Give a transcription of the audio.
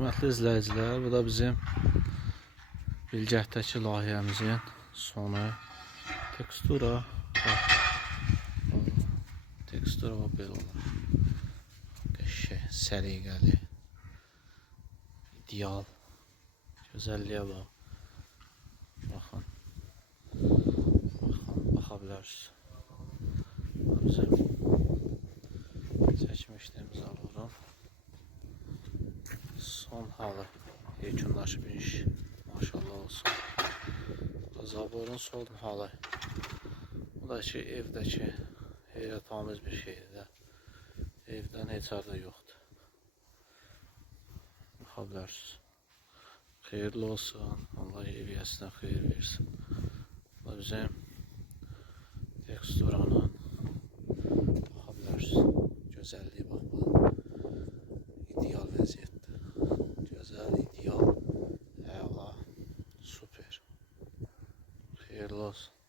Hörmətli izləyicilər, bu da bizim bilgəhdəki layihəmizin sonu. Tekstura belə olur. Qəşəng, səliqəli, ideal, gözəlliyə bax. Baxın, baxa bilərsiniz. Bizim çəkmişdiyimiz alıram. Son halı, yekunlaşıb iş, maşallah olsun. Bu da zaborun son halı. Bu da ki, evdəki heyrətamiz bir şeydir də. Evdən heç arada yoxdur. Baxa bilərsiniz. Xeyirli olsun, Allah eviyəsinə xeyir versin. Bu da bizim teksturanın, baxa bilərsiniz, gözəlliyi bax. İdeal vəziyyətdə. Gözəl, ideal, əla, super. Xeyirli olsun.